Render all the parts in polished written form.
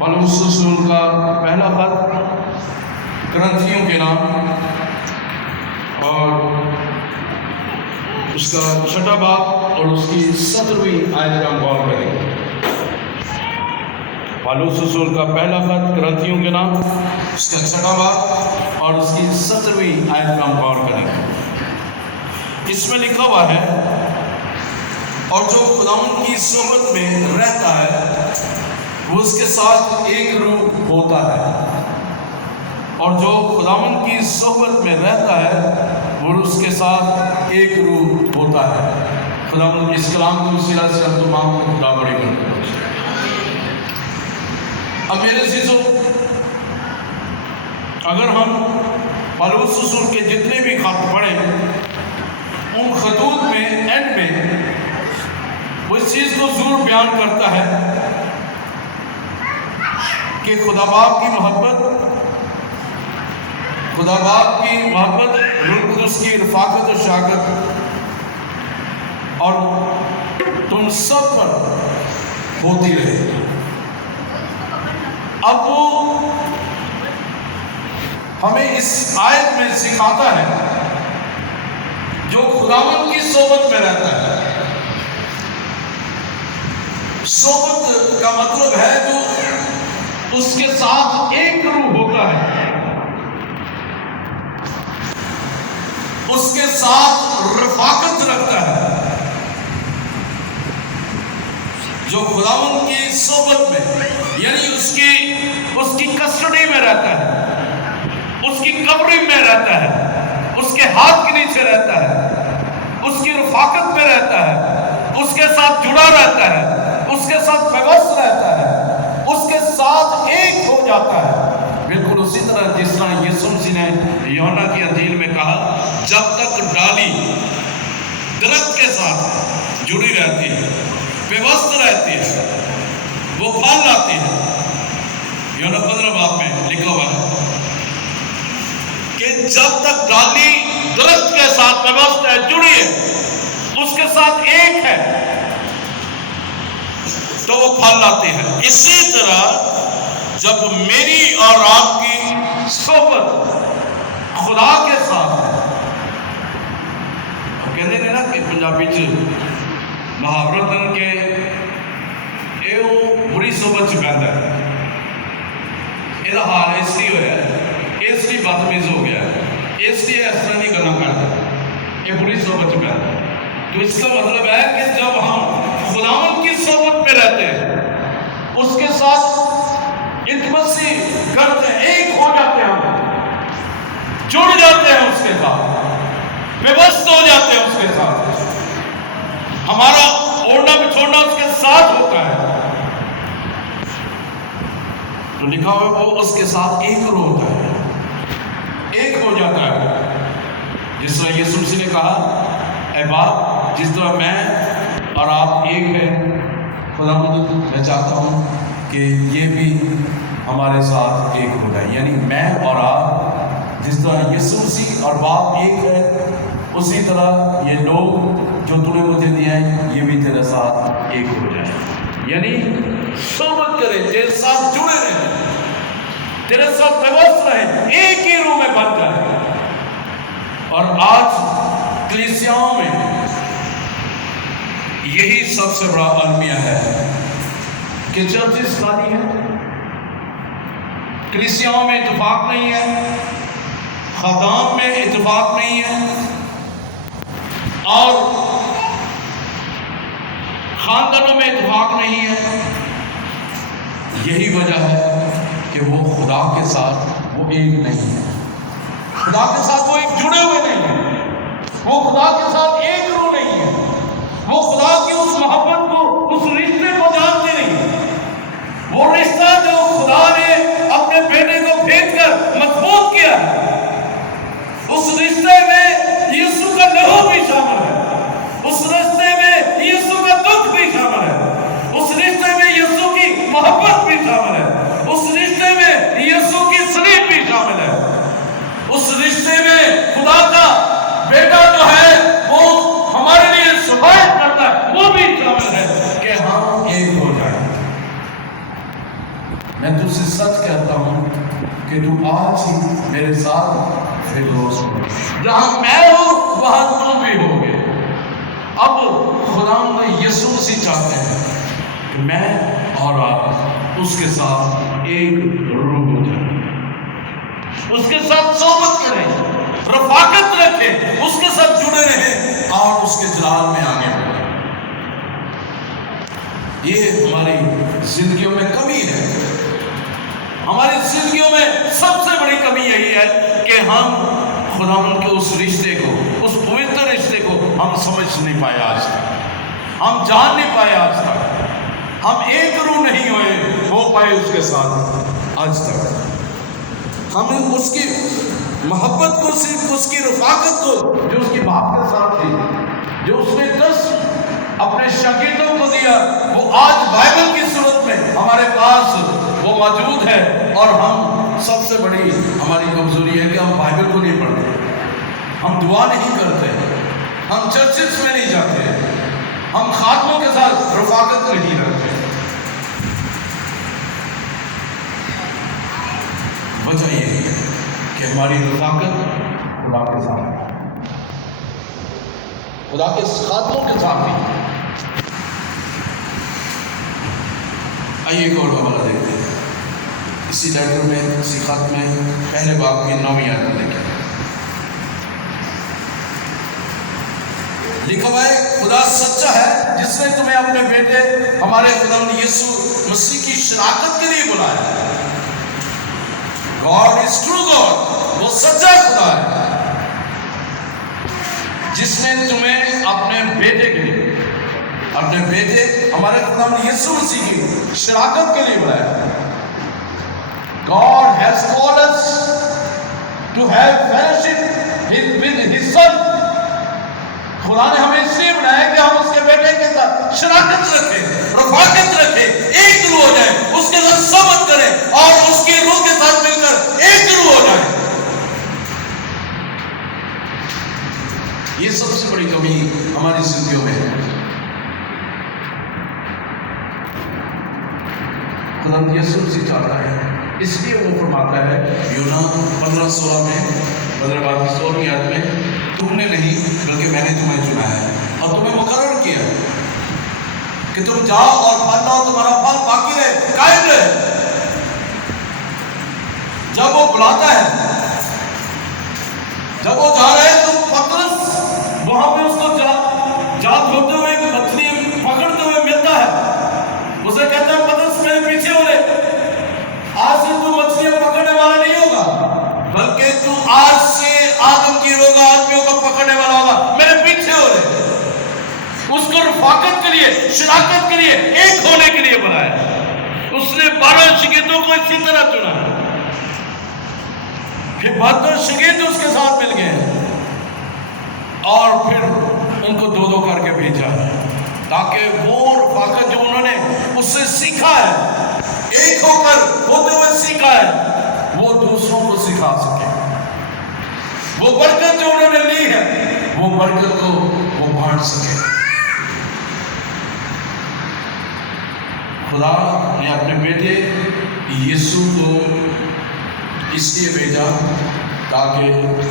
پالوس رسول کا پہلا خط کرنتھیوں کے نام اور اس کا 6واں باب اور اس کی 17ویں آیت کا ہم غور کریں گے۔ پالوس رسول کا پہلا خط کرنتھیوں کے نام، اس کا 6واں باب اور اس کی 17ویں آیت کا ہم غور کریں گے۔ اس میں لکھا ہوا ہے، اور جو خداوند کی صحبت میں رہتا ہے وہ اس کے ساتھ ایک روح ہوتا ہے، اور جو خداوند کی صحبت میں رہتا ہے وہ اس کے ساتھ ایک روح ہوتا ہے۔ خداوند اس کلام کو وسیلہ سے ہم تمام کو خدا بڑی برکت بخشے۔ اب میرے عزیزو، اگر ہم پالوس رسول کے جتنے بھی خط پڑھیں، ان خطوط میں اینڈ میں وہ اس چیز کو ضرور بیان کرتا ہے کہ خدا باپ کی محبت، خدا باپ کی محبت، روح القدس کی رفاقت و شراکت اور تم سب پر ہوتی رہے۔ اب وہ ہمیں اس آیت میں سکھاتا ہے، جو خداوند کی صحبت میں رہتا ہے۔ صحبت کا مطلب ہے جو اس کے ساتھ ایک روح ہوتا ہے، اس کے ساتھ رفاقت رکھتا ہے۔ جو خداوند کی صحبت میں، یعنی اس کی کسٹڈی میں رہتا ہے، اس کی کورنگ میں رہتا ہے، اس کے ہاتھ کے نیچے رہتا ہے، اس کی رفاقت میں رہتا ہے، اس کے ساتھ جڑا رہتا ہے، اس کے ساتھ پیوست رہتا ہے، اس کے ساتھ ایک ہو جاتا ہے۔ بالکل اسی طرح جس طرح یسوع مسیح نے یوحنا کی انجیل میں کہا، جب تک ڈالی درخت کے ساتھ جڑی رہتی ہے، پیوست رہتی ہے، وہ پھل لاتی ہے۔ یوحنا 15 باب میں لکھا ہوا ہے کہ جب تک ڈالی درخت کے ساتھ پیوست ہے، جڑی ہے، اس کے ساتھ ایک ہے، تو وہ پھل لاتی ہے۔ اسی طرح جب میری اور آپ کی صحبت خدا کے ساتھ ہے، کہتے ہیں نا کہ پنجابی چ محاورتن کے اے وہ بری صحبت چ بہتا ہے، یہ حال اس لیے ہوا ہے، اس لیے بدتمیز ہو گیا ہے، اس لیے اس طرح کی گلا کرتا ہے، یہ بری صحبت چ بہتا ہے۔ تو اس کا مطلب ہے کہ جب ہم خداوند کی صحبت میں رہتے ہیں، اس کے ساتھ انٹیمیسی کرتے ہیں، ایک ہو جاتے ہیں، ہم جڑ جاتے ہیں اس کے ساتھ، پیوست ہو جاتے ہیں اس کے ساتھ، ہمارا اوڑھنا بچھوڑنا اس کے ساتھ ہوتا ہے۔ تو لکھا ہوا وہ اس کے ساتھ ایک روح ہوتا ہے، ایک ہو جاتا ہے۔ جس طرح یسوع مسیح نے کہا، اے باپ، جس طرح میں اور آپ ایک ہیں، خداوند میں چاہتا ہوں کہ یہ بھی ہمارے ساتھ ایک ہو جائے، یعنی میں اور آپ جس طرح یسوع مسیح اور باپ ایک ہے، اسی طرح یہ لوگ جو تو نے مجھے دیا ہے، یہ بھی تیرے ساتھ ایک ہو جائے، یعنی صحبت کریں، تیرے ساتھ جڑے رہیں، تیرے ساتھ پیوست رہیں، ایک ہی روح میں بن جائے۔ اور آج کلیسیاؤں میں یہی سب سے بڑا المیہ ہے کہ چرچز خالی ہیں، کلیسیاؤں میں اتفاق نہیں ہے، خدام میں اتفاق نہیں ہے، اور خاندانوں میں اتفاق نہیں ہے۔ یہی وجہ ہے کہ وہ خدا کے ساتھ وہ ایک نہیں ہے، خدا کے ساتھ وہ ایک جڑے ہوئے نہیں ہیں، وہ خدا کے ساتھ ایک روح نہیں ہے، وہ خدا کی اس محبت کو، اس رشتے کو جانتے نہیں ہیں۔ وہ رشتہ جو خدا نے اپنے بیٹے کو بھیج کر مضبوط کیا ہے، اس رشتے میں یسوع کا لہو بھی شامل ہے، اس رشتے میں یسوع کا دکھ بھی شامل ہے، اس رشتے میں یسوع کی محبت بھی شامل ہے، اس رشتے میں یسوع کی صلیب بھی شامل ہے، اس رشتے میں خدا کا بیٹا جو ہے وہ ہمارے لیے شفاعت کرتا ہے، وہ بھی شامل ہے۔ میں تجھ سے سچ کہتا ہوں کہ تو آج ہی میرے ساتھ فردوس میں، جہاں میں ہوں وہاں تم بھی ہوگے۔ اب خداوند یسوع مسیح چاہتے ہیں کہ میں اور آپ اس کے ساتھ ایک روح ہو جائیں، اس کے ساتھ صحبت کریں، رفاقت رکھیں، اس کے ساتھ جڑے رہیں اور اس کے جلال میں آگے بڑھیں۔ یہ ہماری زندگیوں میں کمی ہے۔ ہماری زندگیوں میں سب سے بڑی کمی یہی ہے کہ ہم خداوند کے اس رشتے کو، اس پوتر رشتے کو ہم سمجھ نہیں پائے آج تک، ہم جان نہیں پائے آج تک، ہم ایک روح نہیں ہو پائے اس کے ساتھ آج تک۔ ہم اس کی محبت کو، صرف اس کی رفاقت کو جو اس کی باپ کے ساتھ تھی، جو اس نے 10 اپنے شاگردوں کو دیا، وہ آج بائبل کی صورت میں ہمارے پاس وہ موجود ہے۔ اور ہم سب سے بڑی ہماری کمزوری ہے کہ ہم بائبل کو نہیں پڑھتے، ہم دعا نہیں کرتے، ہم چرچز میں نہیں جاتے، ہم خاتموں کے ساتھ رفاقت نہیں رکھتے۔ وجہ یہ ہے کہ ہماری رفاقت خدا کے ساتھ ہے، خدا کے خاتموں کے ساتھ نہیں۔ آئیے ایک اور حوالہ دیکھتے ہیں اسی لیٹر میں، اسی خط میں، پہلے باب کی 9ویں آیت میں لکھا ہوا ہے، خدا سچا ہے جس نے تمہیں اپنے بیٹے ہمارے خداوند یسوع مسیح کی شراکت کے لیے بلایا۔ God is true God، وہ سچا خدا ہے جس نے تمہیں اپنے بیٹے کے لیے، اپنے بیٹے ہمارے خداوند یسوع مسیح کی شراکت کے لیے بلایا۔ God has called us to have fellowship with His Son۔ خدا نے ہمیں اس لیے بنایا کہ ہم اس کے بیٹے کے ساتھ شراکت رکھیں، رفاقت رکھیں، ایک روح ہو جائیں، اس کے ساتھ صحبت کریں اور اس کی روح کے ساتھ مل کر ایک روح ہو جائیں۔ یہ سب سے بڑی کمی ہماری زندگیوں میں ہے۔ خدا یسوع مسیح چاہتا ہے، اس لیے وہ فرماتا ہے یونا 15:16 میں، 15 باب کی 16ویں آیت میں، تم نے نہیں بلکہ میں نے تمہیں چنا ہے اور تمہیں مقرر کیا کہ تم جاؤ اور پھل لاؤ، تمہارا پھل باقی رہے، قائم رہے۔ جب وہ بلاتا ہے، جب وہ جا رہے تو پترس وہاں پہ اس کو جال دھوتے ہوئے مچھلی پکڑتے ہوئے ملتا ہے، اسے کہتا ہے پترس میرے پیچھے ہو رہے، آج سے تو مچھلیاں پکڑنے والا نہیں ہوگا بلکہ تو آج سے آدم کی ہوگا، آدمیوں کو پکڑنے والا ہوگا، میرے پیچھے ہو رہے۔ اس کو رفاقت کے لیے، شراکت کے لیے، ایک ہونے کے لیے بنایا۔ اس نے 12 شاگردوں کو اسی طرح چنا، پھر 72 شاگرد اس کے ساتھ مل گئے اور پھر ان کو 2-2 کر کے بھیجا تاکہ وہ رفاقت جو انہوں نے اس سے سیکھا ہے، ایک ہو کر ہوتے ہوئے سیکھا ہے، وہ دوسروں کو سکھا سکے۔ وہ برکت جو انہوں نے لی ہے، وہ برکت کو وہ بانٹ سکے۔ خدا نے اپنے بیٹے یسوع کو اس لیے بھیجا تاکہ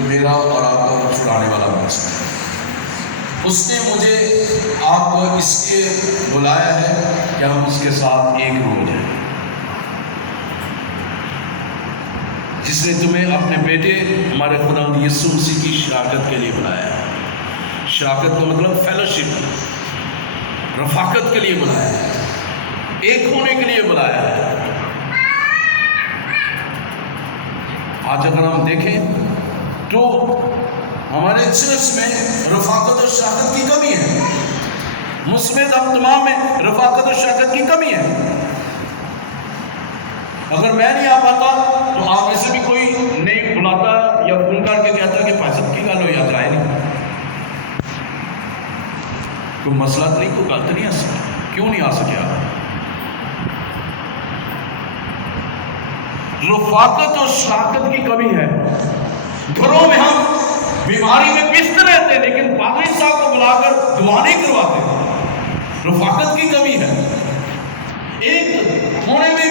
میرا اور آپ کا چھڑانے والا بن سکے۔ اس نے مجھے آپ کو اس لیے بلایا ہے کہ ہم اس کے ساتھ ایک روح ہو جائیں، جس نے تمہیں اپنے بیٹے ہمارے خداوند یسوع مسیح کی شراکت کے لیے بلایا ہے۔ شراکت کا مطلب فیلوشپ، رفاقت کے لیے بلایا ہے، ایک ہونے کے لیے بلایا ہے۔ آج اگر ہم دیکھیں تو ہمارے چرچ میں رفاقت اور شراکت کی کمی ہے، مسلم ہم تمام میں رفاقت اور شراکت کی کمی ہے۔ اگر میں نہیں آ پاتا تو آپ میں سے بھی کوئی نہیں بلاتا یا فون کر کے کہتا کہ بھائی صاحب کی گل ہو یا جائے نہیں، کوئی مسئلہ تو نہیں، کوئی گل تو نہیں آ سکتا، کیوں نہیں آ سکے آپ؟ رفاقت اور شراکت کی کمی ہے۔ گھروں میں ہم بیماری میں پستے رہتے ہیں لیکن پادری صاحب کو بلا کر دعا نہیں کرواتے، رفاقت کی کمی ہے۔ ایک ہونے میں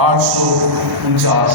849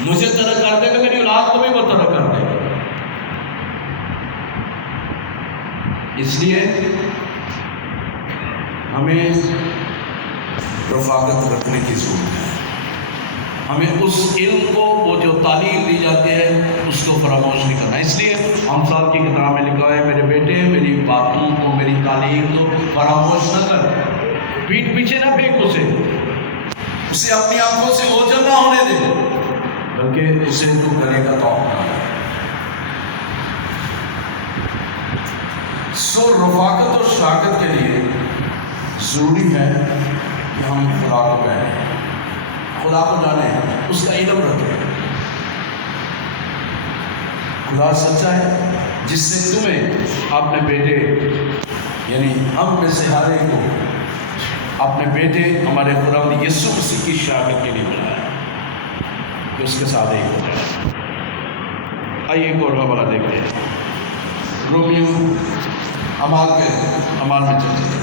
مجھے طرح کر دے گا، میری اولاد کو بھی وہ طرح کر دے گا۔ اس لیے ہمیں رفاقت رکھنے کی ضرورت ہے۔ ہمیں اس علم کو، وہ جو تعلیم دی جاتی ہے، اس کو فراموش نہیں کرنا۔ اس لیے ہم صاحب کی کتاب میں لکھا ہے، میرے بیٹے میری باتوں کو، میری تعلیم کو فراموش نہ کر، پیٹھ پیچھے نہ پھینک اسے اپنی آنکھوں سے اوجھل نہ ہونے دے، بلکہ اسے تو گلے کا طوق بنا۔ سو رفاقت اور شراکت کے لیے ضروری ہے کہ ہم خدا کو پہنیں، خدا کو جانیں، اس کا علم رکھیں۔ خدا سچا ہے جس نے تمہیں اپنے بیٹے، یعنی ہم میں سے ہر ایک کو اپنے بیٹے ہمارے خداوند یسوع مسیح کی شراکت کے لیے بلایا، کہ اس کے ساتھ ایک ہو جائے۔ آئیے ایک اور حوالہ دیکھتے ہیں، رومیو اعمال میں چلتے ہیں۔